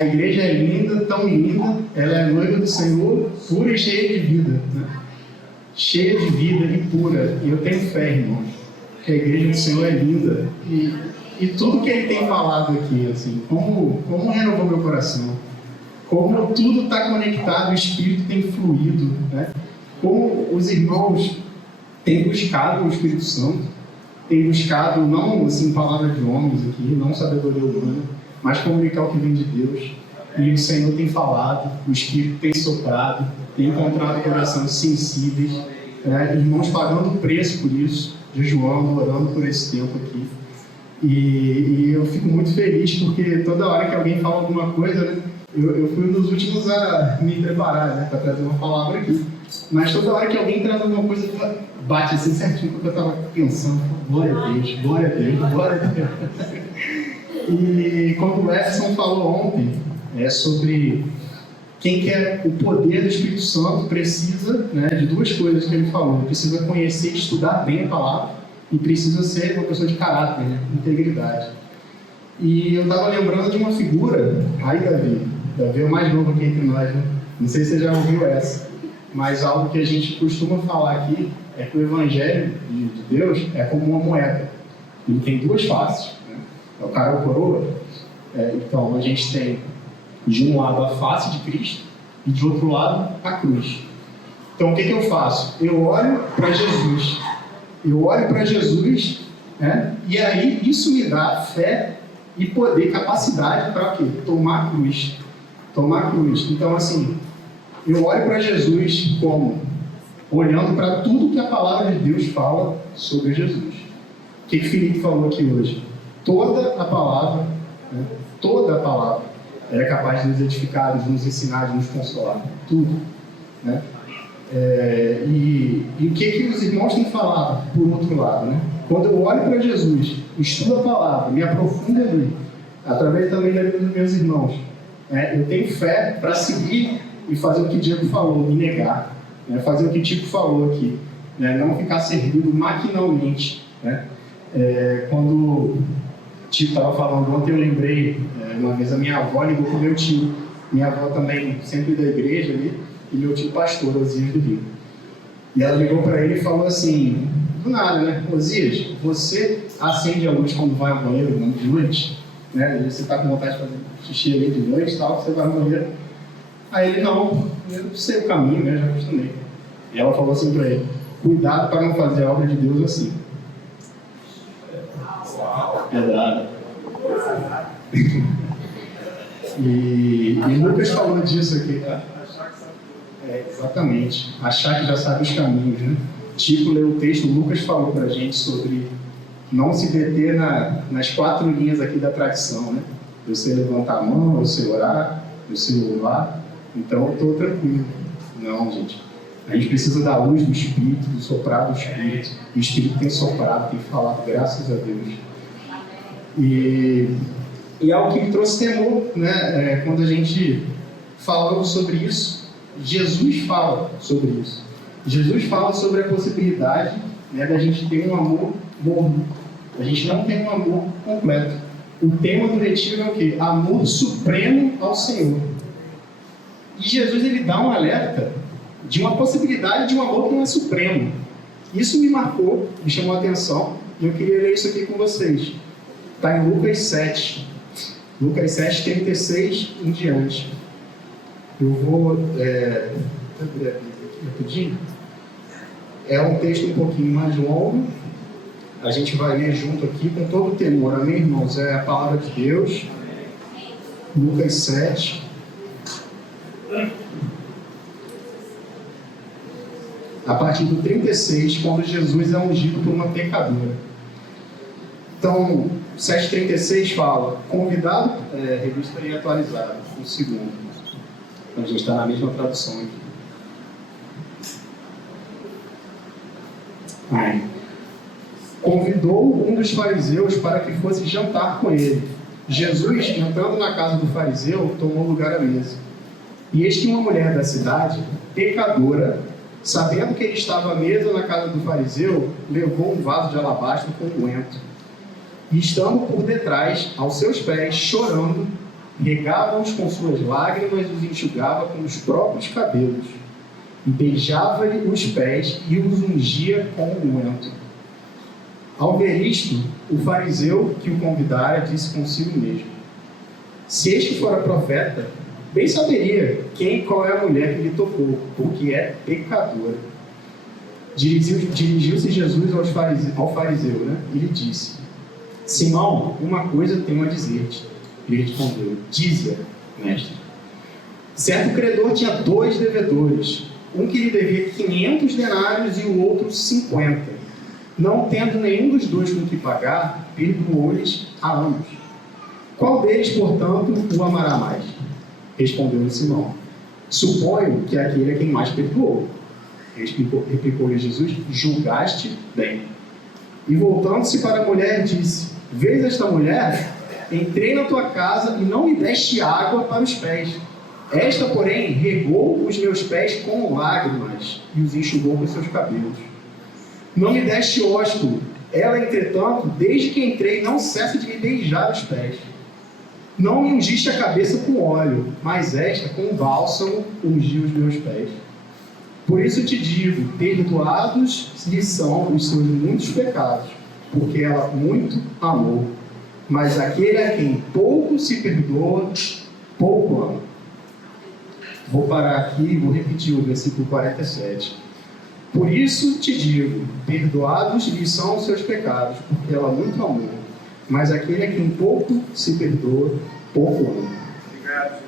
A igreja é linda, tão linda, ela é noiva do Senhor, pura e cheia de vida, né? Cheia de vida e pura. E eu tenho fé, irmão, que a igreja do Senhor é linda. E tudo que ele tem falado aqui, assim, como renovou meu coração, como tudo está conectado, o Espírito tem fluído, né? Como os irmãos têm buscado o Espírito Santo, têm buscado não assim, palavras de homens aqui, não sabedoria humana, mas comunicar o que vem de Deus. E o Senhor tem falado, o Espírito tem soprado, tem encontrado corações sensíveis, né? Irmãos pagando o preço por isso, jejuando, orando por esse tempo aqui. E eu fico muito feliz porque toda hora que alguém fala alguma coisa, né, eu fui um dos últimos a me preparar, né, para trazer uma palavra aqui. Mas toda hora que alguém traz alguma coisa, bate assim certinho com o que eu estava pensando. Glória a Deus, glória a Deus, glória a Deus. E como o Efson falou ontem, sobre quem quer o poder do Espírito Santo precisa, né, de duas coisas que ele falou. Precisa conhecer e estudar bem a palavra e precisa ser uma pessoa de caráter, né, integridade. E eu estava lembrando de uma figura, aí Davi é o mais novo aqui entre nós, né? Não sei se você já ouviu essa, mas algo que a gente costuma falar aqui é que o Evangelho de Deus é como uma moeda. Ele tem duas faces, né? É o cara ou coroa. Então a gente tem de um lado a face de Cristo e de outro lado a cruz. Então o que eu faço? Eu olho para Jesus. Né? E aí isso me dá fé e poder, capacidade para quê? Tomar a cruz. Então assim, eu olho para Jesus como? Olhando para tudo que a palavra de Deus fala sobre Jesus. O que Felipe falou aqui hoje? Toda a palavra é capaz de nos edificar, de nos ensinar, de nos consolar. Tudo. Né? E o que os irmãos têm falado por outro lado? Né? Quando eu olho para Jesus, estudo a palavra, me aprofundo ali, através também da vida dos meus irmãos, eu tenho fé para seguir e fazer o que Diego falou, me negar, né? Fazer o que Tico falou aqui, né? Não ficar servindo maquinalmente. Né? Quando o Tico estava falando ontem, eu lembrei, uma vez a minha avó ligou para o meu tio, minha avó também sempre da igreja ali, e meu tio pastor, Osias do Rio. E ela ligou para ele e falou assim, do nada, né? Osias, você acende a luz quando vai ao banheiro de noite? Né? Você está com vontade de fazer xixi ali de noite e tal, você vai ao banheiro. Aí ele, não, eu sei o caminho, né? Já acostumei. E ela falou assim para ele, cuidado para não fazer a obra de Deus assim. Pedrada. E Lucas falou disso aqui, tá? Exatamente. Achar que já sabe os caminhos, né? Tico leu o texto, Lucas falou pra gente sobre não se deter nas 4 linhas aqui da tradição, né? Eu sei levantar a mão, eu sei orar, eu sei louvar, então eu estou tranquilo. Não, gente. A gente precisa da luz do Espírito, do soprar do Espírito. O Espírito tem soprado, tem falado, graças a Deus. E algo que me trouxe temor, né? Quando a gente falou sobre isso, Jesus fala sobre isso. Jesus fala sobre a possibilidade, né, da gente ter um amor morno. A gente não tem um amor completo. O tema do retiro é o quê? Amor supremo ao Senhor. E Jesus ele dá um alerta de uma possibilidade de um amor que não é supremo. Isso me marcou, me chamou a atenção, e eu queria ler isso aqui com vocês. Está em Lucas 7. Lucas 7, 36 em diante. Eu vou abrir aqui rapidinho. É um texto um pouquinho mais longo. A gente vai ler junto aqui com todo o temor. Amém, irmãos? É a palavra de Deus. Lucas 7. A partir do 36, quando Jesus é ungido por uma pecadora. Então, 7,36 fala, convidado, revista e atualizada, um segundo. A gente está na mesma tradução aqui. Convidou um dos fariseus para que fosse jantar com ele. Jesus, entrando na casa do fariseu, tomou lugar à mesa. E eis que uma mulher da cidade, pecadora, sabendo que ele estava à mesa na casa do fariseu, levou um vaso de alabastro com unguento. E estando por detrás, aos seus pés, chorando, regava-os com suas lágrimas e os enxugava com os próprios cabelos, e beijava-lhe os pés e os ungia com unguento. Ao ver isto, o fariseu que o convidara disse consigo mesmo: se este fora profeta, bem saberia qual é a mulher que lhe tocou, porque é pecadora. Dirigiu-se Jesus ao fariseu, e lhe disse: Simão, uma coisa tenho a dizer-te. Ele respondeu: dize-a, mestre. Certo credor tinha 2 devedores, um que lhe devia 500 denários e o outro 50. Não tendo nenhum dos 2 com que pagar, perdoou-lhes a ambos. Qual deles, portanto, o amará mais? Respondeu-lhe Simão: suponho que aquele é quem mais perdoou. Replicou-lhe Jesus: julgaste bem. E voltando-se para a mulher, disse: vês esta mulher? Entrei na tua casa e não me deste água para os pés. Esta, porém, regou os meus pés com lágrimas e os enxugou com seus cabelos. Não me deste ósculo. Ela, entretanto, desde que entrei, não cessa de me beijar os pés. Não me ungiste a cabeça com óleo, mas esta, com bálsamo, ungiu os meus pés. Por isso te digo, perdoados lhe são os seus muitos pecados, porque ela muito amou. Mas aquele a quem pouco se perdoa, pouco ama. Vou parar aqui e vou repetir o versículo 47. Por isso te digo, perdoados lhe são os seus pecados, porque ela muito amou. Mas aquele a quem pouco se perdoa, pouco ama. Obrigado.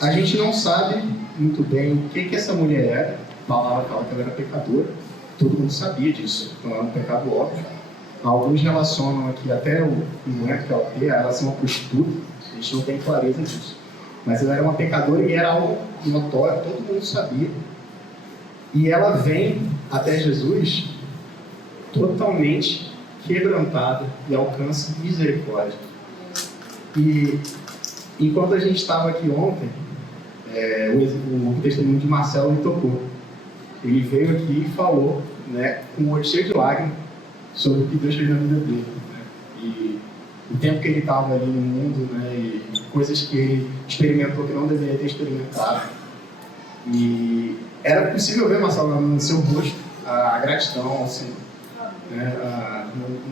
A gente não sabe muito bem o que essa mulher era. A palavra fala que ela era pecadora. Todo mundo sabia disso. Então era um pecado óbvio. Alguns relacionam aqui até o momento que ela tem a relação a uma prostituta. A gente não tem clareza disso. Mas ela era uma pecadora e era algo notório, todo mundo sabia. E ela vem até Jesus totalmente quebrantada e alcança misericórdia. E enquanto a gente estava aqui ontem, o testemunho de Marcelo me tocou. Ele veio aqui e falou, com o olho cheio de lágrimas, sobre o que Deus fez na vida dele. E o tempo que ele estava ali no mundo, e coisas que ele experimentou que não deveria ter experimentado. E era possível ver, Marcelo, no seu rosto a gratidão, assim,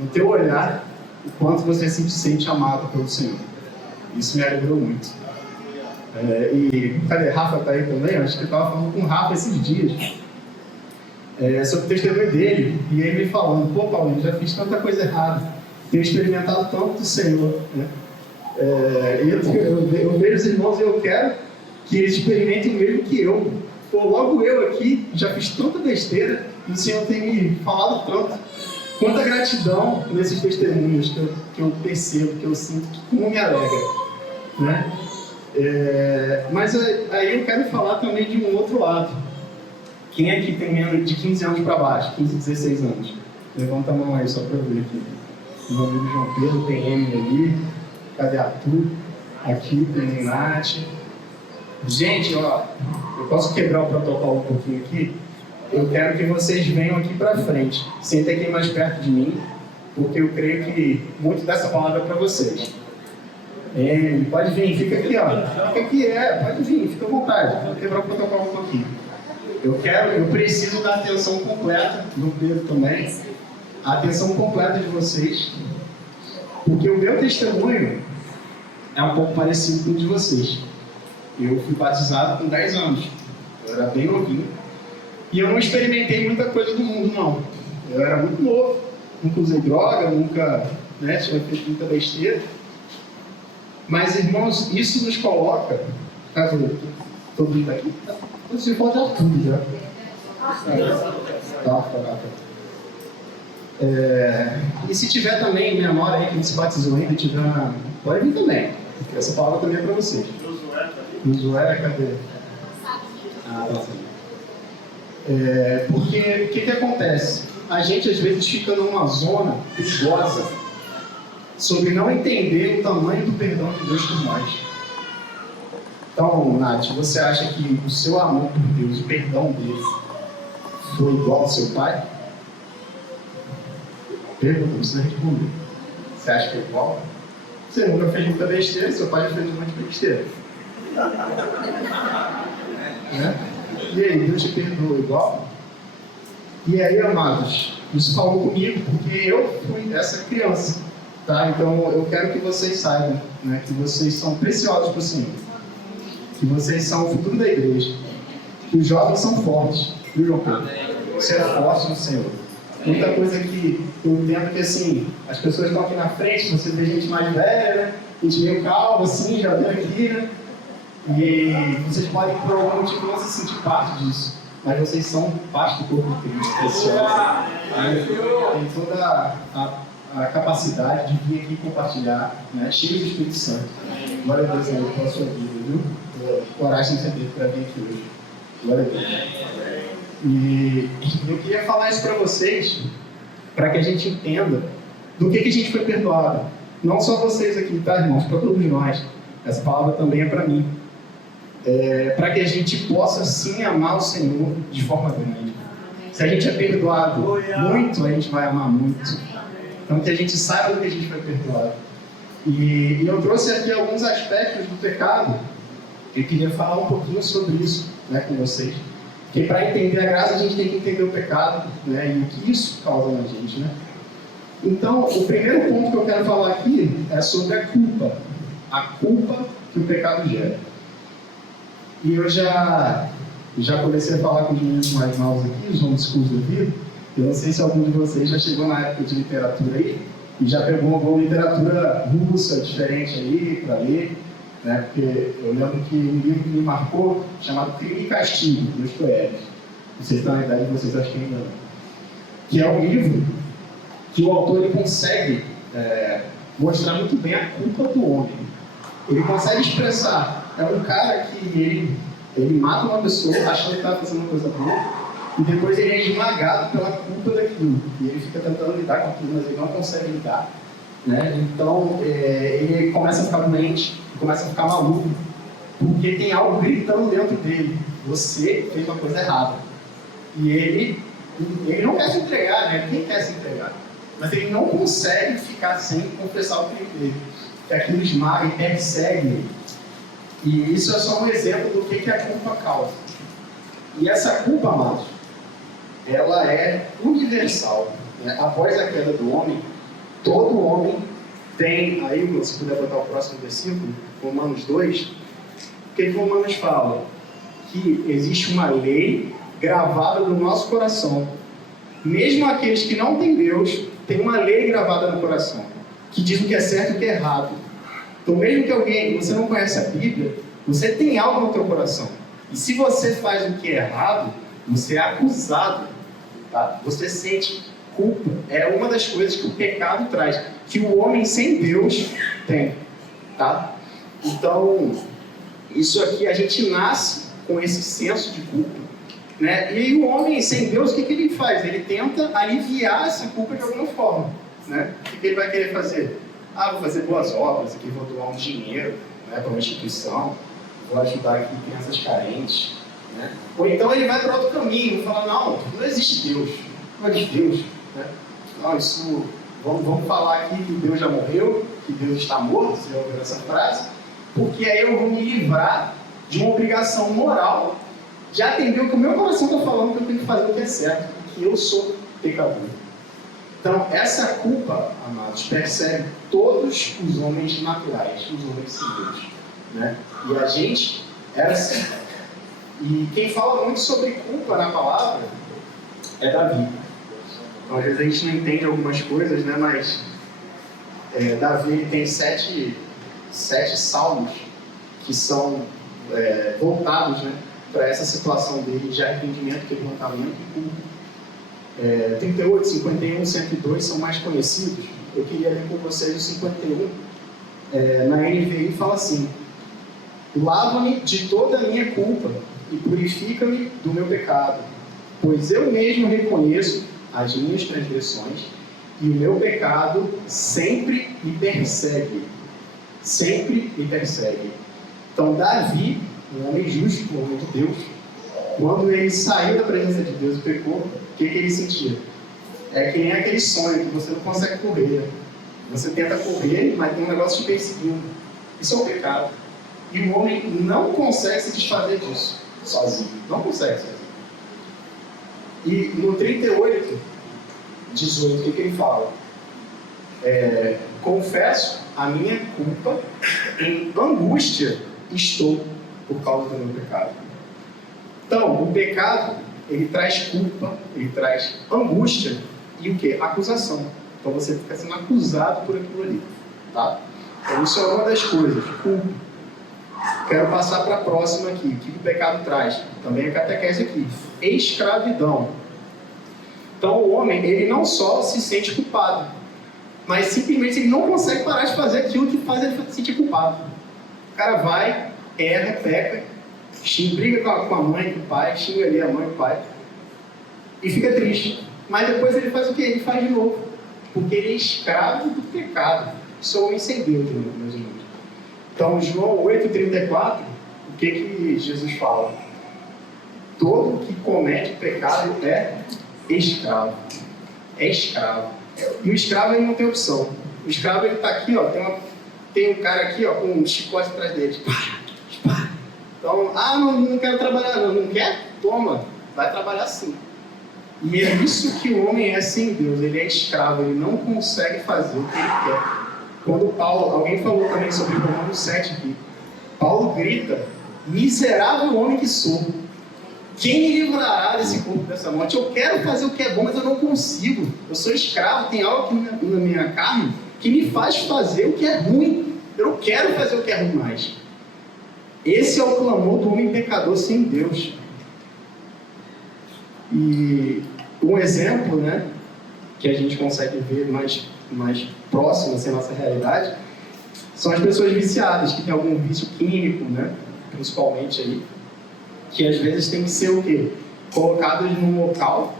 no teu olhar, o quanto você se sente amado pelo Senhor. Isso me alegrou muito. E cadê? Rafa está aí também? Acho que eu estava falando com o Rafa esses dias sobre o testemunho dele, e ele me falando: pô, Paulo, eu já fiz tanta coisa errada, tenho experimentado tanto do Senhor. Eu vejo os irmãos e eu quero que eles experimentem o mesmo que eu. Pô, logo eu aqui já fiz tanta besteira e o Senhor tem me falado tanto. Quanta gratidão nesses testemunhos que eu percebo, que eu sinto, que como me alegra. Mas aí eu quero falar também de um outro lado. Quem aqui tem menos de 15 anos para baixo? 15, 16 anos? Levanta a mão aí só para eu ver aqui. Meu amigo João Pedro, tem M ali. Cadê Arthur? Aqui tem Nath. Gente, eu posso quebrar o protocolo um pouquinho aqui? Eu quero que vocês venham aqui para frente. Sentem aqui mais perto de mim, porque eu creio que muito dessa palavra é para vocês. Pode vir, fica aqui, ó. Fica aqui, pode vir, fica à vontade. Vou quebrar o protocolo um pouquinho. Eu preciso da atenção completa, do Pedro também, a atenção completa de vocês, porque o meu testemunho é um pouco parecido com o de vocês. Eu fui batizado com 10 anos, eu era bem novinho, e eu não experimentei muita coisa do mundo, não. Eu era muito novo, nunca usei droga, nunca tinha feito muita besteira. Mas, irmãos, isso nos coloca... Todo mundo está aqui? Você pode dar tudo já. E se tiver também menor aí que não se batizou ainda, pode vir também. Essa palavra também é para vocês. Josué, cadê? Tá assim. Porque o que acontece? A gente às vezes fica numa zona perigosa sobre não entender o tamanho do perdão de Deus por nós. Então, Nath, você acha que o seu amor por Deus, o perdão dele, foi igual ao seu pai? Pergunta, você responder. Você acha que é igual? Você nunca fez muita besteira, seu pai já fez um monte de besteira. Né? E aí, Deus te perdoa igual? E aí, amados, isso falou comigo porque eu fui essa criança, tá? Então eu quero que vocês saibam, né, que vocês são preciosos para o Senhor, que vocês são o futuro da igreja, que os jovens são fortes, viu, João Pedro? Você é forte no Senhor. Muita coisa que eu entendo que, assim, as pessoas estão aqui na frente, você vê gente mais velha, né? Gente meio calma, assim, já vem aqui, né? E vocês podem, por algum motivo, não se sentir parte disso, mas vocês são parte do corpo de Cristo, precioso. Tem toda a capacidade de vir aqui compartilhar, né? Cheio do Espírito Santo. Glória a Deus, Senhor, pela sua vida, viu? Coragem de ter para vir aqui hoje. Glória a Deus. E eu queria falar isso para vocês, para que a gente entenda do que a gente foi perdoado. Não só vocês aqui, tá, irmãos? Para todos nós. Essa palavra também é para mim. Para que a gente possa, sim, amar o Senhor de forma grande. Se a gente é perdoado muito, a gente vai amar muito. Então, que a gente saiba do que a gente foi perdoado. E eu trouxe aqui alguns aspectos do pecado. Eu queria falar um pouquinho sobre isso, né, com vocês. Porque para entender a graça, a gente tem que entender o pecado, né, e o que isso causa na gente, né? Então, o primeiro ponto que eu quero falar aqui é sobre a culpa. A culpa que o pecado gera. E eu já comecei a falar com os meninos mais novos aqui, os homeschools da vida. Eu não sei se algum de vocês já chegou na época de literatura aí e já pegou alguma literatura russa diferente aí para ler, né? Porque eu lembro que um livro que me marcou, chamado Crime e Castigo, do Dostoiévski. Vocês estão na idade de vocês, acho que ainda não. Que é um livro que o autor ele consegue mostrar muito bem a culpa do homem. Ele consegue expressar. É um cara que ele mata uma pessoa achando que está fazendo uma coisa boa e depois ele é esmagado pela culpa daquilo. E ele fica tentando lidar com aquilo, mas ele não consegue lidar. Né? Então, ele começa a ficar doente, começa a ficar maluco, porque tem algo gritando dentro dele. Você fez uma coisa errada. E ele não quer se entregar, né? Quem quer se entregar? Mas ele não consegue ficar sem confessar o que ele fez. Que aquilo esmaga e persegue ele. E isso é só um exemplo do que a culpa causa. E essa culpa, amados, ela é universal. Né? Após a queda do homem, todo homem tem... Aí, se puder botar o próximo versículo, Romanos 2, porque Romanos fala que existe uma lei gravada no nosso coração. Mesmo aqueles que não têm Deus, tem uma lei gravada no coração, que diz o que é certo e o que é errado. Então, mesmo que você não conhece a Bíblia, você tem algo no teu coração. E se você faz o que é errado, você é acusado. Tá? Você sente culpa. É uma das coisas que o pecado traz, que o homem sem Deus tem. Tá? Então, isso aqui, a gente nasce com esse senso de culpa. Né? E o homem sem Deus, o que ele faz? Ele tenta aliviar essa culpa de alguma forma. Né? O que ele vai querer fazer? Vou fazer boas obras aqui, vou doar um dinheiro, né, para uma instituição, vou ajudar aqui crianças carentes. Né? Ou então ele vai para outro caminho e fala, não existe Deus. Não existe Deus. Né? Não, isso, vamos falar aqui que Deus já morreu, que Deus está morto, você já ouviu essa frase, porque aí eu vou me livrar de uma obrigação moral de atender o que o meu coração está falando que eu tenho que fazer o que é certo, porque eu sou pecador. Então, essa culpa, amados, persegue todos os homens naturais, os homens sem Deus. Né? E a gente era assim. E quem fala muito sobre culpa na palavra é Davi. Então, às vezes a gente não entende algumas coisas, né? Mas Davi ele tem sete salmos que são voltados, né, para essa situação dele de arrependimento, quebrantamento e culpa. 38, 51, 102 são mais conhecidos. Eu queria ler com vocês o 51. Na NVI fala assim: lava-me de toda a minha culpa e purifica-me do meu pecado, pois eu mesmo reconheço as minhas transgressões e o meu pecado sempre me persegue. Sempre me persegue. Então Davi, um homem justo, um homem de Deus, quando ele saiu da presença de Deus e pecou, o que ele sentia? É que nem aquele sonho que você não consegue correr, Você tenta correr, mas tem um negócio te perseguindo. Isso é um pecado. E o homem não consegue se desfazer disso sozinho. Não consegue sozinho. E no 38, 18, o que ele fala? Confesso a minha culpa, em angústia estou por causa do meu pecado. Então, o pecado, ele traz culpa, ele traz angústia e o quê? Acusação. Então você fica sendo acusado por aquilo ali. Tá? Então isso é uma das coisas, culpa. Quero passar para a próxima aqui. O que o pecado traz? Também a catequese aqui. Escravidão. Então o homem, ele não só se sente culpado, mas simplesmente ele não consegue parar de fazer aquilo que faz ele se sentir culpado. O cara vai, erra, peca, briga com a mãe, com o pai, xinga ali a mãe e o pai, e fica triste. Mas depois ele faz o quê? Ele faz de novo. Porque ele é escravo do pecado. Isso é o homem sem Deus, meus irmãos. Então, João 8,34, o que Jesus fala? Todo que comete pecado é escravo. É escravo. E o escravo ele não tem opção. O escravo ele está aqui, ó, tem um cara aqui ó, com um chicote atrás dele. Então, não quero trabalhar não. Não quer? Toma, vai trabalhar sim. E é isso que o homem é sem Deus. Ele é escravo, ele não consegue fazer o que ele quer. Quando alguém falou também sobre Romanos 7 aqui, Paulo grita: miserável homem que sou, quem me livrará desse corpo, dessa morte? Eu quero fazer o que é bom, mas eu não consigo. Eu sou escravo, tem algo aqui na minha carne que me faz fazer o que é ruim. Eu não quero fazer o que é ruim mais. Esse é o clamor do homem pecador sem Deus. E um exemplo, né, que a gente consegue ver mais próximo assim, à nossa realidade, são as pessoas viciadas, que têm algum vício químico, né, principalmente aí, que às vezes tem que ser o quê? Colocadas num local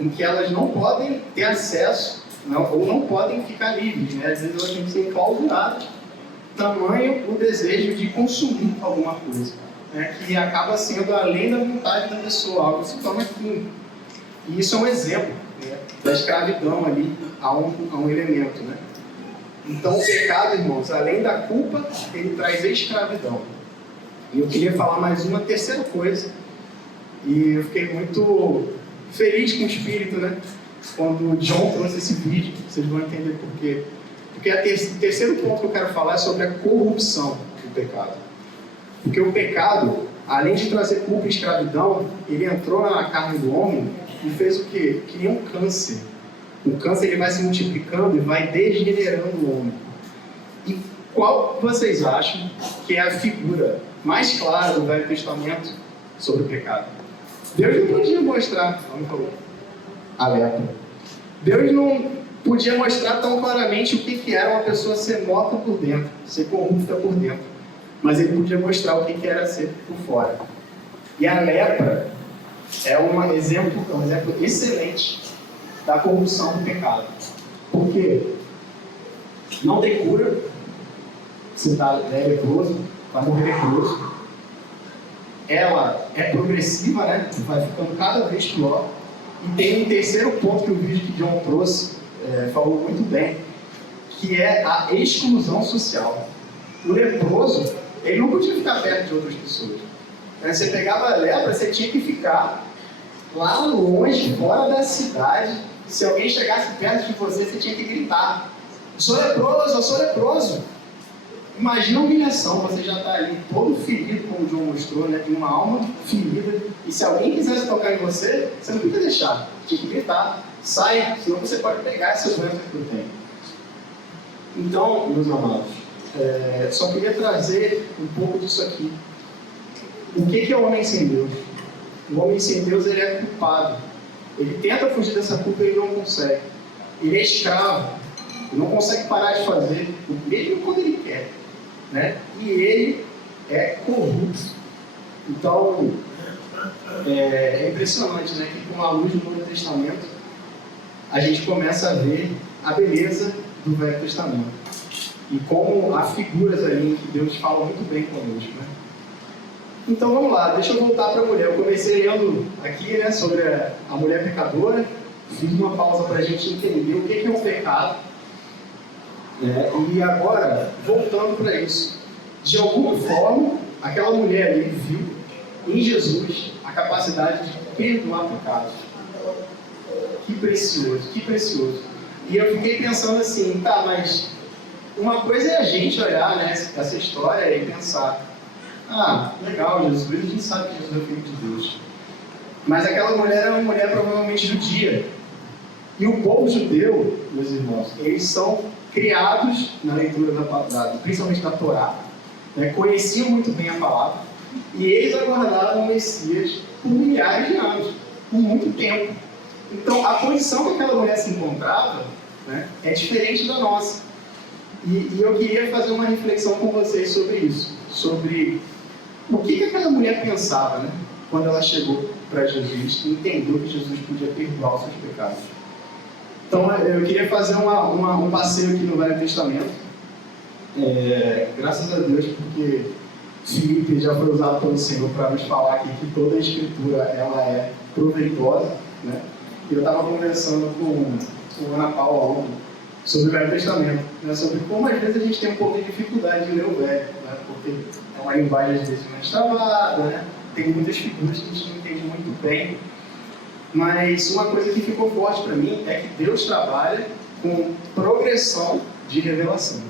em que elas não podem ter acesso, ou não podem ficar livres, né? Às vezes elas têm que ser enclausuradas, tamanho o desejo de consumir alguma coisa, né, que acaba sendo além da vontade da pessoa, algo que se torna químico. E isso é um exemplo, né, da escravidão ali a um elemento, né? Então o pecado, irmãos, além da culpa, ele traz escravidão. E eu queria falar mais uma terceira coisa, e eu fiquei muito feliz com o Espírito, né, quando o John trouxe esse vídeo. Vocês vão entender por quê. Porque o terceiro ponto que eu quero falar é sobre a corrupção do pecado. Porque o pecado, além de trazer culpa e escravidão, ele entrou na carne do homem e fez o quê? Que nem um câncer. O câncer ele vai se multiplicando e vai degenerando o homem. E qual vocês acham que é a figura mais clara do Velho Testamento sobre o pecado? Deus não podia mostrar, a lepra. Deus não podia mostrar tão claramente o que era uma pessoa ser morta por dentro, ser corrupta por dentro. Mas ele podia mostrar o que era ser por fora. E a lepra é um exemplo excelente da corrupção do pecado. Por quê? Não tem cura. Você está leproso, vai morrer leproso. Ela é progressiva, né? Vai ficando cada vez pior. E tem um terceiro ponto que o vídeo que John trouxe falou muito bem, que é a exclusão social. O leproso, ele não podia ficar perto de outras pessoas. Você pegava a lepra, você tinha que ficar lá longe, fora da cidade. Se alguém chegasse perto de você, você tinha que gritar: eu sou leproso, eu sou leproso. Imagina a humilhação, você já está ali todo ferido, como o João mostrou, né? Tem uma alma ferida, e se alguém quisesse tocar em você, você não podia deixar, tinha que gritar: sai, senão você pode pegar essas doenças que eu tenho. Então, meus amados, só queria trazer um pouco disso aqui. O que é o homem sem Deus? O homem sem Deus, ele é culpado. Ele tenta fugir dessa culpa e ele não consegue. Ele é escravo. Ele não consegue parar de fazer, mesmo quando ele quer, né? E ele é corrupto. Então, é impressionante, né? Que com a luz do Novo Testamento, a gente começa a ver a beleza do Velho Testamento. E como há figuras ali que Deus fala muito bem conosco, né? Então vamos lá, deixa eu voltar para a mulher. Eu comecei lendo aqui, né, sobre a mulher pecadora. Fiz uma pausa para a gente entender o que é um pecado. E agora, voltando para isso, de alguma forma, aquela mulher ali viu em Jesus a capacidade de perdoar pecados. Que precioso, que precioso. E eu fiquei pensando assim, tá, mas uma coisa é a gente olhar, né, essa história e pensar, legal, Jesus, a gente sabe que Jesus é filho de Deus. Mas aquela mulher era uma mulher provavelmente judia. E o povo judeu, meus irmãos, eles são criados na leitura principalmente da Torá, né, conheciam muito bem a palavra, e eles aguardaram o Messias por milhares de anos, por muito tempo. Então, a condição que aquela mulher se encontrava, né, é diferente da nossa. E eu queria fazer uma reflexão com vocês sobre isso, sobre o que aquela mulher pensava, né, quando ela chegou para Jesus e entendeu que Jesus podia perdoar os seus pecados. Então, eu queria fazer um passeio aqui no Velho Testamento. Graças a Deus, porque Filipe já foi usado pelo Senhor para nos falar aqui que toda a Escritura ela é proveitosa, né? E eu estava conversando com Ana Paula ontem sobre o Velho Testamento, né? Sobre como às vezes a gente tem um pouco de dificuldade de ler o Velho, né? Porque é uma linguagem às vezes mais travada, né? Tem muitas figuras que a gente não entende muito bem. Mas uma coisa que ficou forte para mim é que Deus trabalha com progressão de revelação.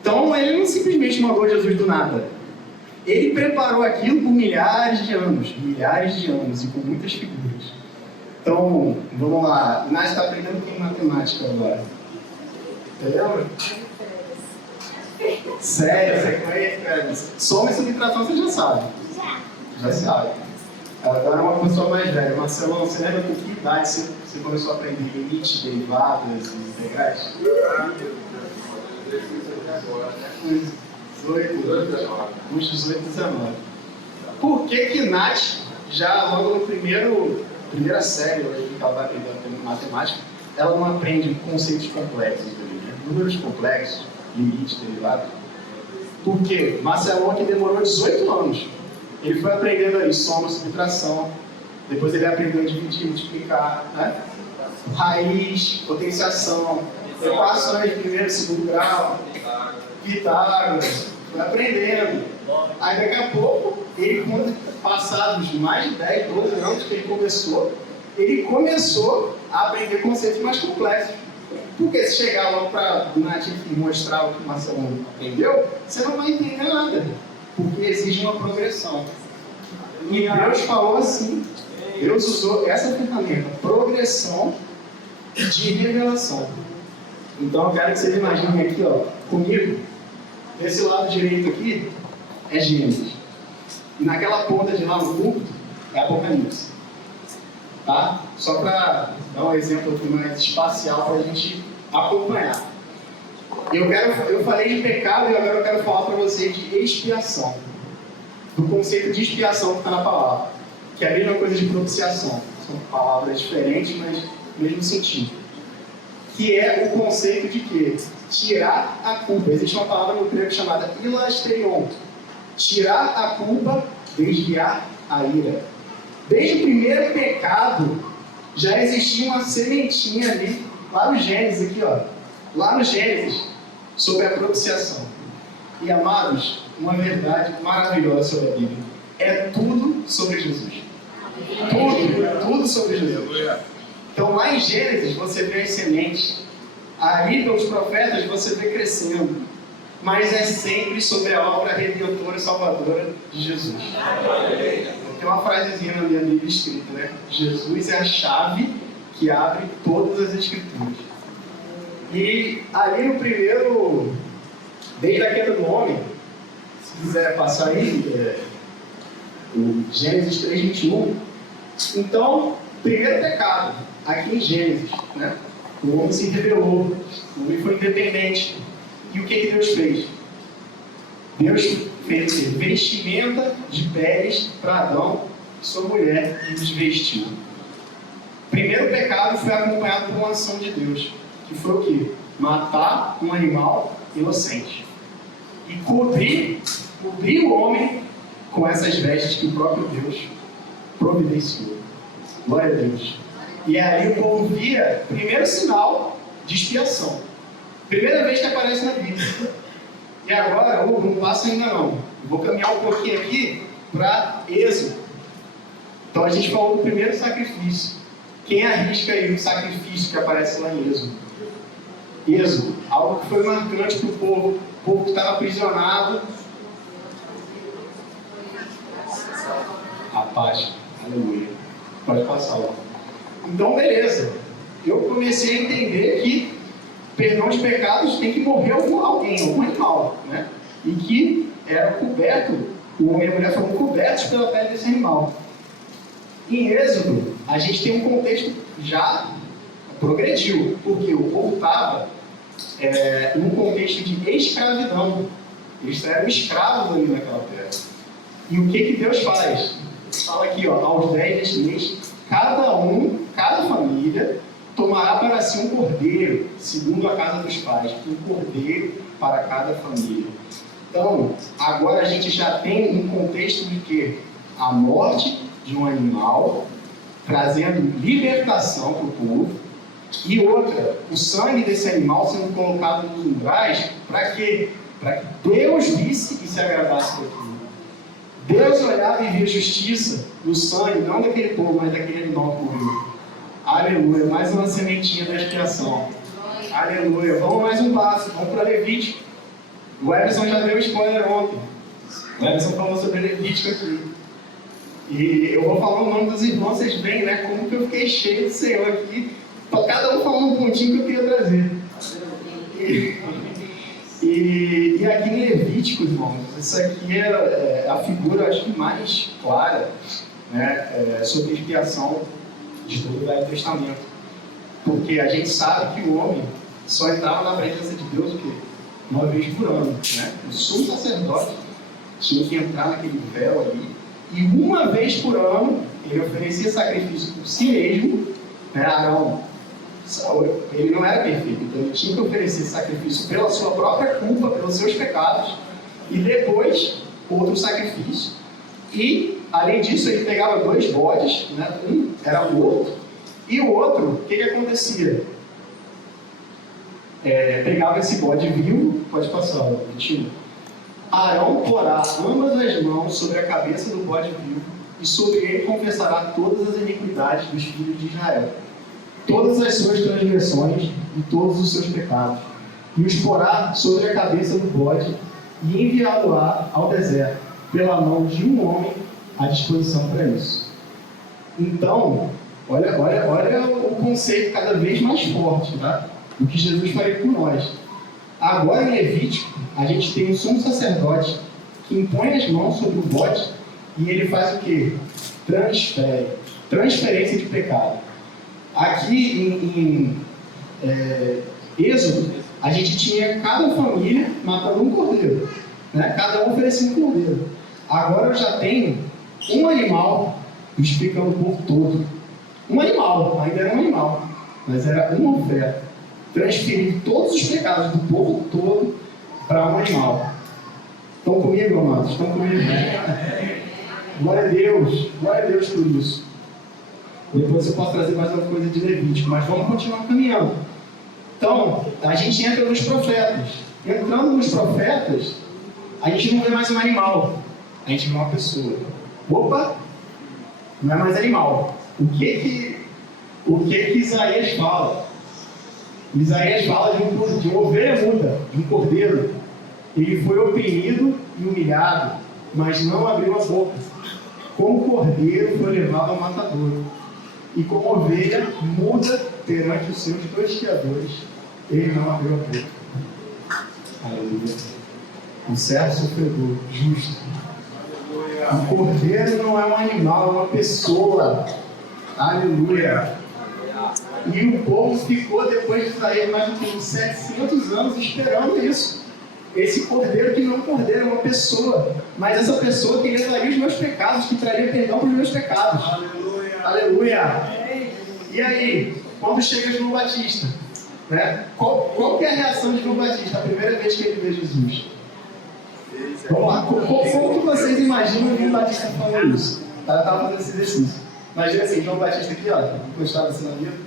Então, ele não simplesmente mandou Jesus do nada. Ele preparou aquilo por milhares de anos e com muitas figuras. Então, vamos lá. Inácio está aprendendo com matemática agora. Você lembra? Sério, você conhece? Soma e subtração você já sabe. Já sabe. Agora é uma pessoa mais velha. Marcelão, você lembra com que idade você começou a aprender limites, derivadas e integrais? 18, 19. Por que Nath, já logo no primeira série que ela vai aprendendo matemática, ela não aprende conceitos complexos, né? Números complexos, limites, derivados? Por quê? Marcelão que demorou 18 anos. Ele foi aprendendo aí soma, subtração, depois ele aprendeu a dividir, multiplicar, né? Raiz, potenciação, equações de primeiro e segundo grau, Pitágoras, foi aprendendo. Aí daqui a pouco, ele, passados mais de 10, 12 anos que ele começou a aprender conceitos mais complexos. Porque se chegar logo para o nativo e mostrar o que o Marcelo aprendeu, você não vai entender nada. Porque exige uma progressão. E Deus falou assim, Deus usou essa ferramenta, progressão de revelação. Então eu quero que vocês imaginem aqui, comigo, desse lado direito aqui é Gênesis. E naquela ponta de lá no púlpito é Apocalipse. Tá? Só para dar um exemplo aqui mais espacial para a gente acompanhar. Eu falei de pecado e agora eu quero falar para vocês de expiação. Do conceito de expiação que está na palavra. Que é a mesma coisa de propiciação. São palavras diferentes, mas no mesmo sentido. Que é o conceito de quê? Tirar a culpa. Existe uma palavra no grego chamada hilasterion. Tirar a culpa, desviar a ira. Desde o primeiro pecado, já existia uma sementinha ali, lá no Gênesis aqui, lá no Gênesis, sobre a propiciação. E amados, uma verdade maravilhosa sobre a Bíblia. É tudo sobre Jesus. Tudo sobre Jesus. Então lá em Gênesis você vê as sementes. Aí pelos profetas você vê crescendo. Mas é sempre sobre a obra redentora e salvadora de Jesus. Tem uma frasezinha na minha Bíblia escrita, né? Jesus é a chave que abre todas as Escrituras. E ali no primeiro, desde a queda do homem, se quiser passar aí, o Gênesis 3:21. Então, primeiro pecado, aqui em Gênesis, né? O homem se rebelou, o homem foi independente. E o que Deus fez? Deus fez vestimenta de peles para Adão e sua mulher e os vestiu. O primeiro pecado foi acompanhado por uma ação de Deus, que foi o quê? Matar um animal inocente. E cobrir o homem com essas vestes que o próprio Deus providenciou. Glória a Deus. E aí o povo via o primeiro sinal de expiação. Primeira vez que aparece na Bíblia. E agora, não passa ainda não. Eu vou caminhar um pouquinho aqui para Êxodo. Então a gente falou do primeiro sacrifício. Quem arrisca aí o sacrifício que aparece lá em Êxodo? Êxodo, algo que foi marcante para o povo que estava aprisionado. A paz, aleluia. Pode passar lá. Então, beleza. Eu comecei a entender que perdão de pecados tem que morrer algum animal, né? E que era coberto, o homem e a mulher foram cobertos pela pele desse animal. Em Êxodo, a gente tem um contexto já progrediu, porque o povo estava num contexto de escravidão. Eles eram escravos ali naquela terra. E o que Deus faz? Fala aqui, ó, aos 10 deste mês, cada família tomará para si um cordeiro, segundo a casa dos pais, um cordeiro para cada família. Então, agora a gente já tem um contexto de que a morte de um animal, trazendo libertação para o povo, e outra, o sangue desse animal sendo colocado nos umbrais, para quê? Para que Deus visse e se agradasse daquilo. Deus olhava e via justiça no sangue, não daquele povo, mas daquele animal que morreu. Aleluia, mais uma sementinha da expiação. Aleluia, vamos mais um passo, vamos para Levítico. O Everson já deu spoiler ontem. O Everson falou sobre Levítico aqui. E eu vou falar o nome dos irmãos, vocês veem, né? Como que eu fiquei cheio do Senhor aqui. Para cada um falar um pontinho que eu queria trazer. E aqui em Levítico, irmãos, isso aqui é a figura, acho que mais clara, né, sobre a expiação de todo o Velho Testamento. Porque a gente sabe que o homem só entrava na presença de Deus o quê? Uma vez por ano. Né? O sumo sacerdote tinha que entrar naquele véu ali, e uma vez por ano ele oferecia sacrifício por si mesmo, né? Arão. Ele não era perfeito, então ele tinha que oferecer sacrifício pela sua própria culpa, pelos seus pecados, e depois outro sacrifício. E, além disso, ele pegava 2 bodes, né? Um era morto, e o outro, o que acontecia? Pegava esse bode vivo, pode passar, Tio. Arão porá ambas as mãos sobre a cabeça do bode vivo, e sobre ele confessará todas as iniquidades dos filhos de Israel, todas as suas transgressões e todos os seus pecados, e os porá sobre a cabeça do bode, e enviá-lo-á ao deserto, pela mão de um homem à disposição para isso. Então, olha o conceito cada vez mais forte, tá? Do que Jesus faria por nós. Agora em Levítico, a gente tem um sumo sacerdote que impõe as mãos sobre o bode e ele faz o quê? Transferência de pecado. Aqui em Êxodo, a gente tinha cada família matando um cordeiro, né? Cada um oferecia um cordeiro. Agora eu já tenho um animal explicando o povo todo. Um animal, ainda era um animal, mas era uma oferta. Transferir todos os pecados do povo todo para um animal. Estão comigo, amados? Estão comigo? Glória a Deus por isso. Depois eu posso trazer mais uma coisa de Levítico, mas vamos continuar caminhando. Então, a gente entra nos profetas. Entrando nos profetas, a gente não vê mais um animal, a gente vê uma pessoa. Opa! Não é mais animal. O que Isaías fala? Isaías fala de uma ovelha muda, de um cordeiro. Ele foi oprimido e humilhado, mas não abriu a boca. Como cordeiro foi levado ao matadouro. E como ovelha muda perante os seus tosqueadores, ele não abriu a boca. Aleluia. Um servo sofredor, justo. O cordeiro não é um animal, é uma pessoa. Aleluia. E o povo ficou, depois de sair, mais ou menos 700 anos esperando isso. Esse cordeiro que não é um cordeiro, é uma pessoa. Mas essa pessoa que levaria os meus pecados, que traria perdão para os meus pecados. Aleluia. Aleluia. E aí, quando chega João Batista, né? Qual que é a reação de João Batista a primeira vez que ele vê Jesus? Vamos lá, como que vocês imaginam João Batista falando isso? Ela estava fazendo esse exercício. Imagina assim, João Batista aqui, ó, encostado assim na vida.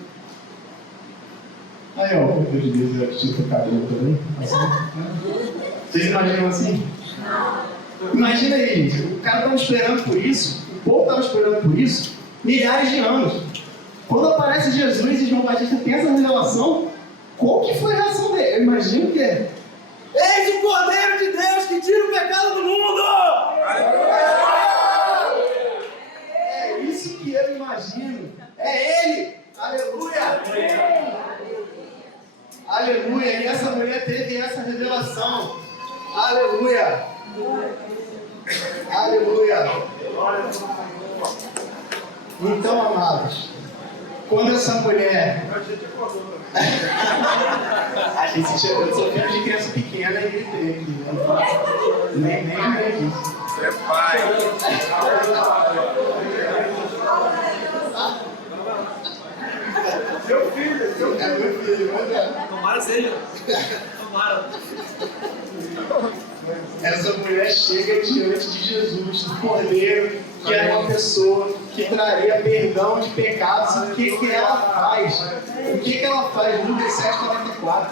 Aí, ó, o poder de Deus é tinha o cabelo também. Assim, né? Vocês imaginam assim? Imagina aí, gente, o cara estava esperando por isso, o povo estava esperando por isso, milhares de anos. Quando aparece Jesus e João Batista tem essa revelação, qual que foi a reação dele? Eu imagino que é: eis o Cordeiro de Deus que tira o pecado do mundo! É isso que eu imagino. É Ele! Aleluia! Aleluia! E essa mulher teve essa revelação. Aleluia! Aleluia! Então, amados, quando essa mulher... A gente chegou, eu sou filho de criança pequena e gritei aqui. Nem disso. É pai. Seu filho. É meu filho, mas é. Tomara seja. Tomara. Essa mulher chega diante de Jesus, do Cordeiro, que era uma pessoa que traria perdão de pecados. O que ela faz? O que ela faz? Lucas 7:44.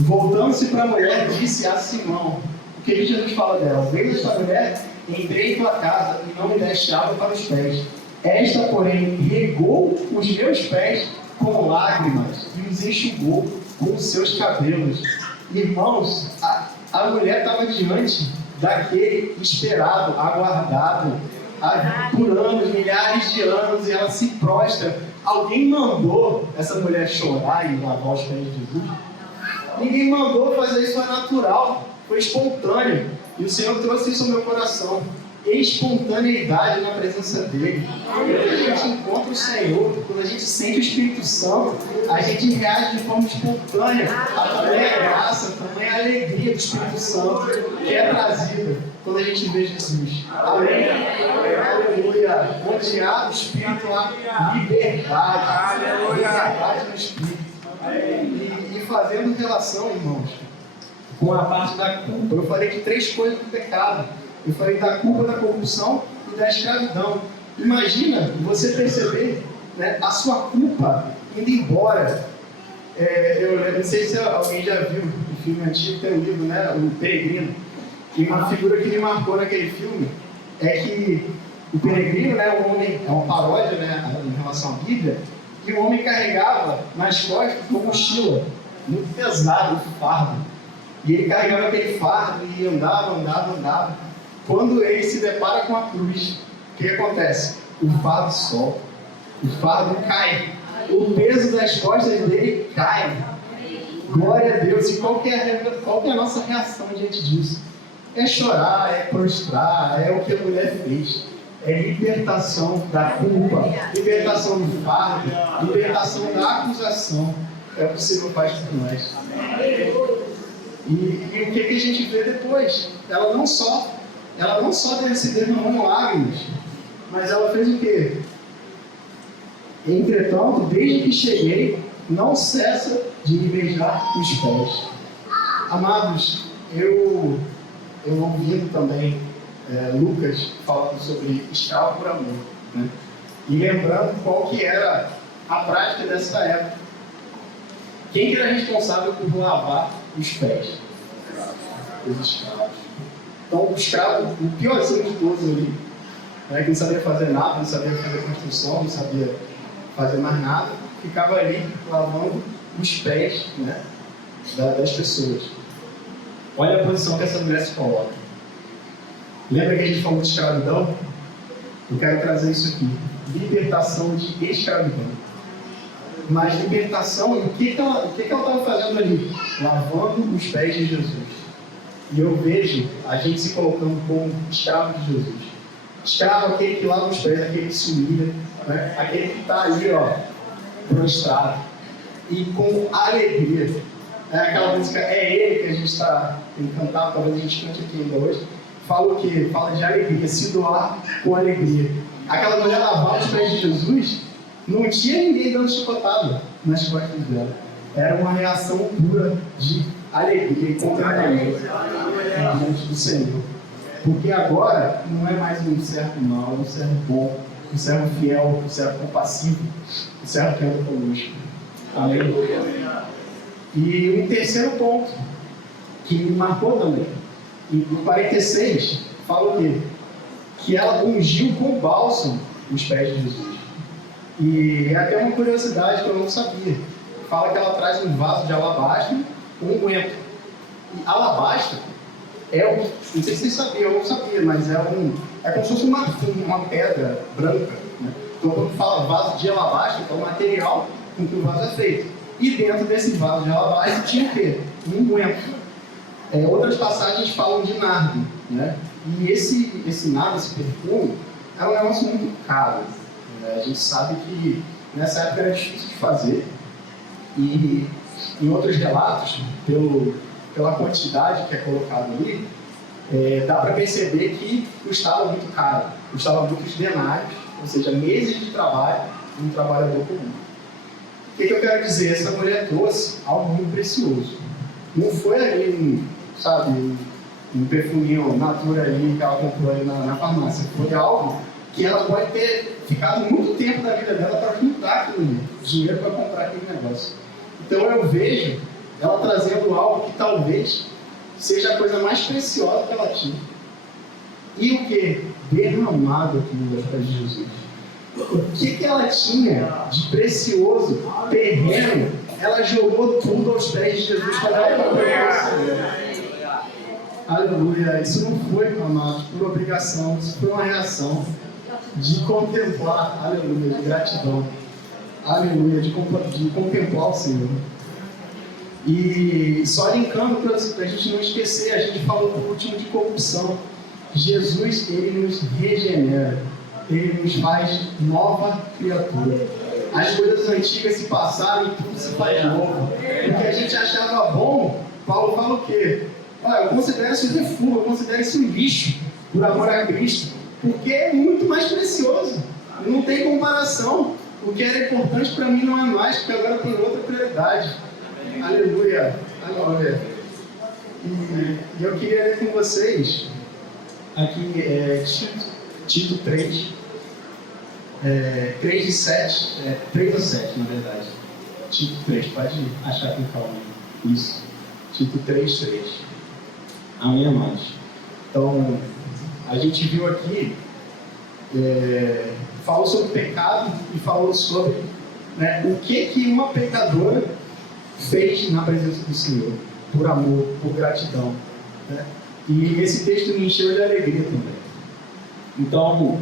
Voltando-se para a mulher, disse a Simão: o que Jesus fala dela? Veio esta mulher, entrei em tua casa e não me deste água para os pés. Esta, porém, regou os meus pés com lágrimas e os enxugou com os seus cabelos. Irmãos, a mulher estava diante daquele esperado, aguardado, por anos, milhares de anos, e ela se prostra. Alguém mandou essa mulher chorar e lavar os pés de Jesus? Ninguém mandou fazer isso, foi natural, foi espontâneo. E o Senhor trouxe isso ao meu coração. Espontaneidade na presença dele. Quando a gente encontra o Senhor, quando a gente sente o Espírito Santo, a gente reage de forma espontânea. A tamanha graça, a tamanha alegria do Espírito Santo que é trazida quando a gente vê Jesus. Amém? Aleluia. Onde há o Espírito, há liberdade. Liberdade no Espírito. E fazendo relação, irmãos, com a parte da culpa. Eu falei de 3 coisas do pecado. Eu falei da culpa, da corrupção e da escravidão. Imagina você perceber, né, a sua culpa indo embora. Eu não sei se alguém já viu o filme antigo, tem um livro, né, O Peregrino. E uma figura que me marcou naquele filme é que o peregrino, né, o homem, é uma paródia, né, em relação à Bíblia, e o homem carregava nas costas uma mochila muito pesada, um fardo. E ele carregava aquele fardo e andava. Quando ele se depara com a cruz, o que acontece? O fardo solta, o fardo cai, o peso das costas dele cai. Glória a Deus! E qual que é a nossa reação diante disso? É chorar, é prostrar, é o que a mulher fez. É libertação da culpa, libertação do fardo, libertação da acusação. É o que o Senhor faz por nós. E o que a gente vê depois? Ela não só se derramou em lágrimas, mas ela fez o quê? Entretanto, desde que cheguei, não cessa de me beijar os pés. Amados, eu ouvindo também Lucas falando sobre escravo por amor, né? E lembrando qual que era a prática dessa época. Quem que era responsável por lavar os pés? Os escravos. Então, o escravo, o piorzinho de todos ali, né, que não sabia fazer nada, não sabia fazer construção, não sabia fazer mais nada, ficava ali lavando os pés, né, das pessoas. Olha a posição que essa mulher se coloca. Lembra que a gente falou de escravidão? Eu quero trazer isso aqui. Libertação de escravidão. Mas libertação, o que ela estava fazendo ali? Lavando os pés de Jesus. E eu vejo a gente se colocando como escravo de Jesus. Escravo, aquele que lava os pés, aquele que se humilha, né? Aquele que está ali, ó, prostrado. E com alegria. Aquela música, é Ele que a gente está encantado, talvez a gente cante aqui ainda hoje. Fala o quê? Fala de alegria, se doar com alegria. Aquela mulher lavava os pés de Jesus, não tinha ninguém dando chicotada nas costas dela. Era uma reação pura de alegria e contentamento diante do Senhor. Porque agora não é mais um servo mau, um servo bom, um servo fiel, um servo compassivo, um servo que anda conosco. Amém? E um terceiro ponto, que me marcou também. No 46, fala o quê? Que ela ungiu com bálsamo os pés de Jesus. E é até uma curiosidade que eu não sabia. Fala que ela traz um vaso de alabastro com unguento. E alabastro não sei se vocês sabiam, eu não sabia, mas é como se fosse uma pedra branca, né? Então quando fala vaso de alabastro, é o material com que o vaso é feito. E dentro desse vaso de alabastro tinha o quê? Um unguento. Outras passagens falam de nardo, né? E esse nardo, esse perfume, é um negócio muito caro. Né? A gente sabe que nessa época era difícil de fazer. E em outros relatos, pela quantidade que é colocada ali, dá para perceber que custava muito caro, custava muitos denários, ou seja, meses de trabalho de um trabalhador comum. O que eu quero dizer? Essa mulher trouxe algo muito precioso. Não foi ali um perfuminho natura ali que ela comprou ali na farmácia. Foi algo que ela pode ter ficado muito tempo da vida dela para juntar aquele dinheiro para comprar aquele negócio. Então eu vejo ela trazendo algo que talvez seja a coisa mais preciosa que ela tinha. E o que? Derramado aqui nos pés de Jesus. O que ela tinha de precioso, terreno, ela jogou tudo aos pés de Jesus para dar para o Aleluia. Isso não foi, amados, por obrigação, isso foi uma reação de contemplar, aleluia, de gratidão. Aleluia, de contemplar o Senhor. E só linkando para a gente não esquecer, a gente falou por último de corrupção. Jesus, ele nos regenera, ele nos faz nova criatura. As coisas antigas se passaram e tudo se faz novo. O que a gente achava bom, Paulo fala o quê? Eu considero isso um refúgio, eu considero isso um lixo, por amor a Cristo, porque é muito mais precioso. Não tem comparação. O que era importante para mim não é mais, porque agora tem outra prioridade. Aleluia, aleluia. E eu queria ler com vocês aqui Tito 3, 3 de 7, 3 a 7 na verdade. Tito 3, pode achar com calma. Isso, Tito 3, 3. Amém, amados? Então, a gente viu aqui, falou sobre pecado e falou sobre o que uma pecadora fez na presença do Senhor, por amor, por gratidão. Né? E esse texto me encheu de alegria também. Então,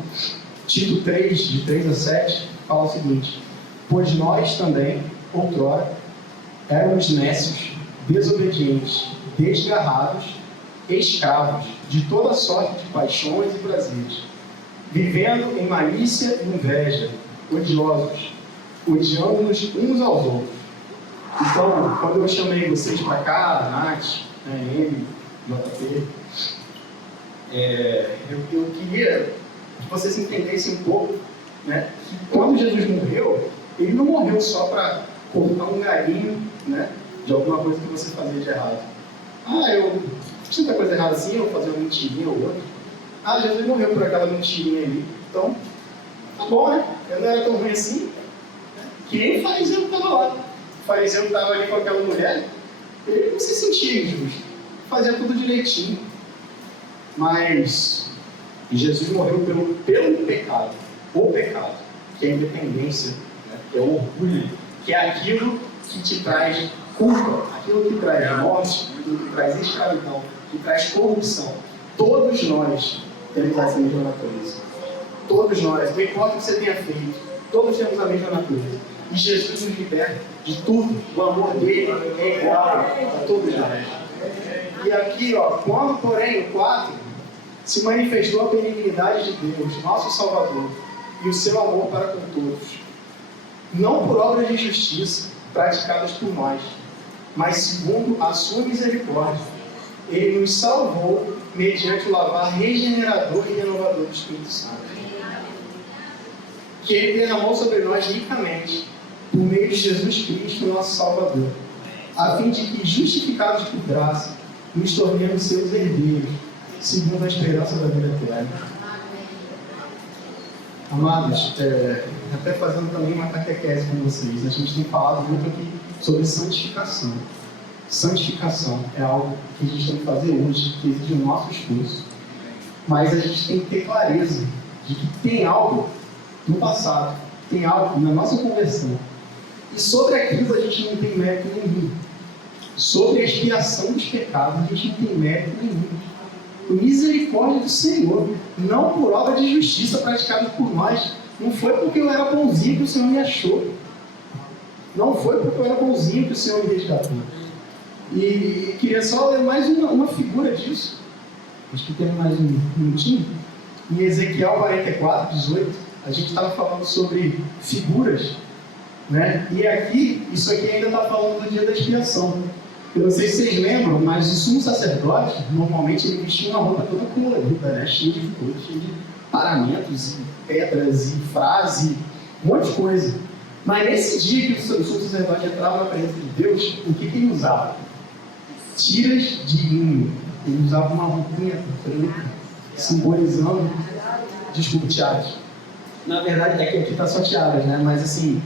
Tito 3, de 3 a 7, fala o seguinte: pois nós também, outrora, éramos nécios, desobedientes, desgarrados, escravos de toda sorte de paixões e prazeres, vivendo em malícia e inveja, odiosos, odiando-nos uns aos outros. Então, quando eu chamei vocês para cá, Nath, Amy, JP, eu queria que vocês entendessem um pouco, que quando Jesus morreu, ele não morreu só para cortar um galinho, de alguma coisa que você fazia de errado. Eu fiz tanta coisa errada assim, eu vou fazer uma mentirinha ou outra. Jesus morreu por aquela mentirinha ali. Então, tá bom, né? Eu não era tão ruim assim. Que nem o fariseu que estava lá. O fariseu que estava ali com aquela mulher, ele não se sentia injusto. Fazia tudo direitinho. Mas Jesus morreu pelo pecado. O pecado, que é a independência, que é o orgulho, que é aquilo que te traz culpa, aquilo que traz morte, aquilo que traz escravidão, que traz corrupção. Todos nós temos essa mesma natureza. Todos nós, não importa o que você tenha feito, todos temos a mesma natureza. E Jesus nos liberta de tudo. O amor dele é igual a todos nós. E aqui, quando, porém, o 4, se manifestou a benignidade de Deus, nosso Salvador, e o seu amor para com todos, não por obras de justiça praticadas por nós, mas segundo a sua misericórdia, ele nos salvou mediante o lavar regenerador e renovador do Espírito Santo, que ele derramou sobre nós ricamente, por meio de Jesus Cristo, nosso Salvador, a fim de que, justificados por graça, nos tornemos seus herdeiros, segundo a esperança da vida eterna. Amados, até fazendo também uma catequese com vocês, a gente tem falado muito aqui sobre santificação. Santificação é algo que a gente tem que fazer hoje, que exige o nosso esforço. Mas a gente tem que ter clareza de que tem algo no passado, tem algo na nossa conversão. E sobre aquilo a gente não tem mérito nenhum. Sobre a expiação dos pecados a gente não tem mérito nenhum. Misericórdia do Senhor, não por obra de justiça praticada por nós. Não foi porque eu era bonzinho que o Senhor me achou. Não foi porque eu era bonzinho que o Senhor me resgatou. E queria só ler mais uma figura disso. Acho que tem mais um minutinho. Em Ezequiel 44, 18, a gente estava falando sobre figuras, né? E aqui, isso aqui ainda está falando do dia da expiação. Eu não sei se vocês lembram, mas o sumo sacerdote, normalmente ele vestia uma roupa toda colorida, né? Cheia de cores, cheia de paramentos, e pedras, e frase, um monte de coisa. Mas nesse dia que o sumo sacerdote entrava na presença de Deus, o que ele usava? Tiras de linho. Ele usava uma roupinha preta, simbolizando, desculpa, tiaras. Na verdade, é que aqui está só tiaras, né? Mas assim,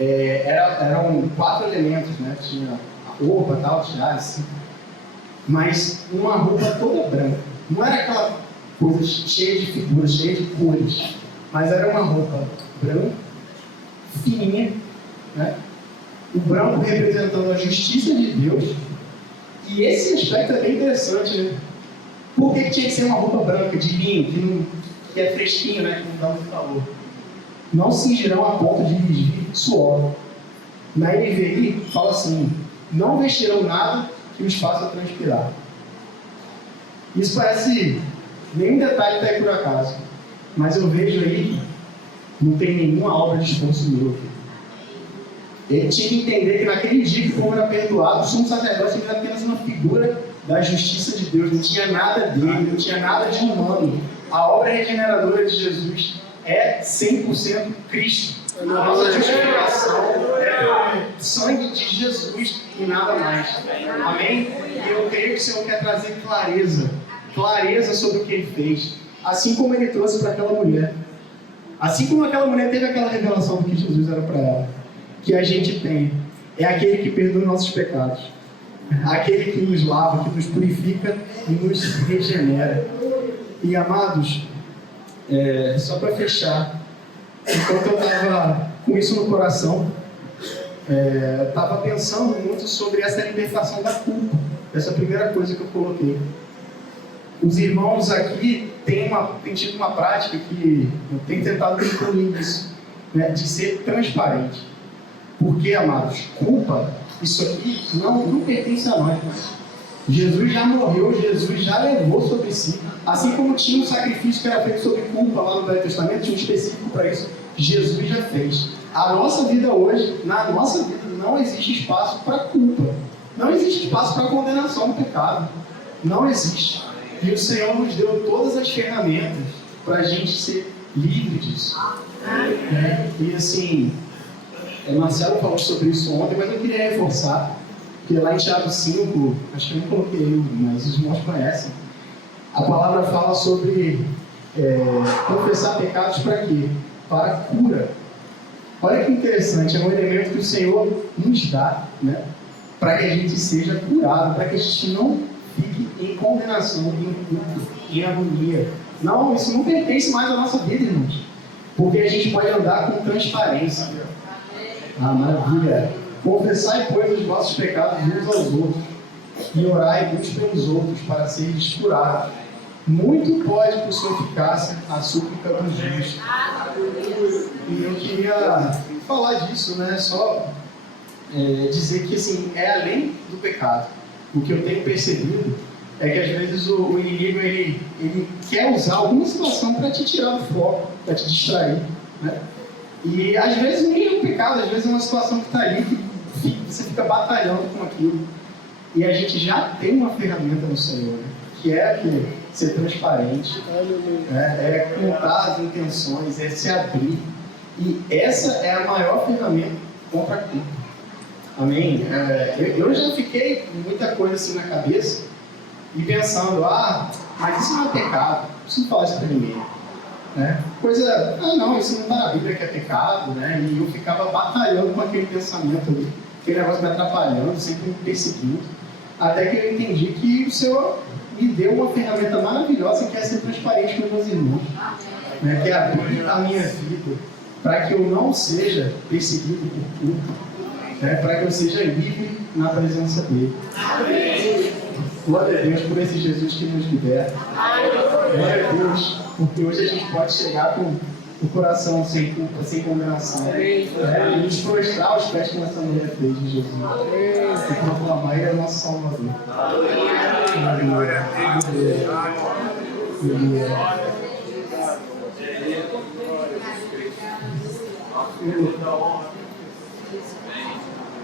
eram 4 elementos, né? Tinha a roupa, tal, tiara, assim. Mas uma roupa toda branca. Não era aquela coisa cheia de figuras, cheia de cores. Mas era uma roupa branca, fininha, né? O branco representando a justiça de Deus. E esse aspecto é bem interessante, né? Por que tinha que ser uma roupa branca, de linho, que é fresquinho, né? Que não dá muito calor. Não cingirão a ponto de desvio suor. Na NVI fala assim: não vestirão nada que os faça transpirar. Isso parece nenhum detalhe até por acaso, mas eu vejo aí que não tem nenhuma obra de esforço meu. Ele tinha que entender que naquele dia que o povo era perdoado, o sumo sacerdote era apenas uma figura da justiça de Deus, não tinha nada dele, não tinha nada de humano. A obra regeneradora de Jesus é 100% Cristo. A nossa justificação é pelo sangue de Jesus e nada mais. Amém? E eu creio que o Senhor quer trazer clareza sobre o que Ele fez. Assim como Ele trouxe para aquela mulher. Assim como aquela mulher teve aquela revelação do que Jesus era para ela. Que a gente tem é aquele que perdoa nossos pecados, aquele que nos lava, que nos purifica e nos regenera. E amados, só para fechar, enquanto eu estava com isso no coração, eu estava pensando muito sobre essa libertação da culpa, essa primeira coisa que eu coloquei. Os irmãos aqui têm tido uma prática que eu tenho tentado incluir isso, né, de ser transparente. Porque, amados, culpa, isso aqui não pertence a nós. Jesus já morreu, Jesus já levou sobre si. Assim como tinha um sacrifício que era feito sobre culpa lá no Velho Testamento, tinha um específico para isso, Jesus já fez. A nossa vida hoje, na nossa vida, não existe espaço para culpa. Não existe espaço para condenação do pecado. Não existe. E o Senhor nos deu todas as ferramentas para a gente ser livre disso. E assim... Marcelo falou sobre isso ontem, mas eu queria reforçar, porque lá em Tiago 5, acho que eu não coloquei, mas os irmãos conhecem, a palavra fala sobre confessar pecados para quê? Para cura. Olha que interessante, é um elemento que o Senhor nos dá, né? Para que a gente seja curado, para que a gente não fique em condenação, em agonia. Não, isso não pertence mais à nossa vida, irmãos, porque a gente pode andar com transparência. Ah, maravilha! Confessai, pois, os vossos pecados uns aos outros, e orai uns pelos outros, para seres curados. Muito pode, por sua eficácia, a súplica dos justos. E eu queria falar disso, né? Só dizer que, assim, é além do pecado. O que eu tenho percebido é que, às vezes, o inimigo, ele quer usar alguma situação para te tirar do foco, para te distrair, né? E às vezes nem é um pecado, às vezes é uma situação que está ali, que você fica batalhando com aquilo. E a gente já tem uma ferramenta no Senhor, né? Que é ser transparente, é contar as intenções, é se abrir. E essa é a maior ferramenta contra a culpa. Amém? Eu já fiquei com muita coisa assim na cabeça, e pensando, mas isso não é pecado, isso não fala isso para ninguém. Né? Coisa, não, isso não está na Bíblia que é pecado, né? E eu ficava batalhando com aquele pensamento ali, aquele negócio me atrapalhando, sempre me perseguindo, até que eu entendi que o Senhor me deu uma ferramenta maravilhosa que é ser transparente com meus irmãos, né? Que é abrir a minha vida para que eu não seja perseguido por tudo, né? Para que eu seja livre na presença dele. Glória a Deus por esse Jesus que nos liberta. Glória a Deus, porque hoje a gente pode chegar com o coração sem culpa, sem condenação, né? E nos prostrar aos pés que essa mulher fez de Jesus. E proclamar Ele é o nosso Salvador. Aleluia. Aleluia.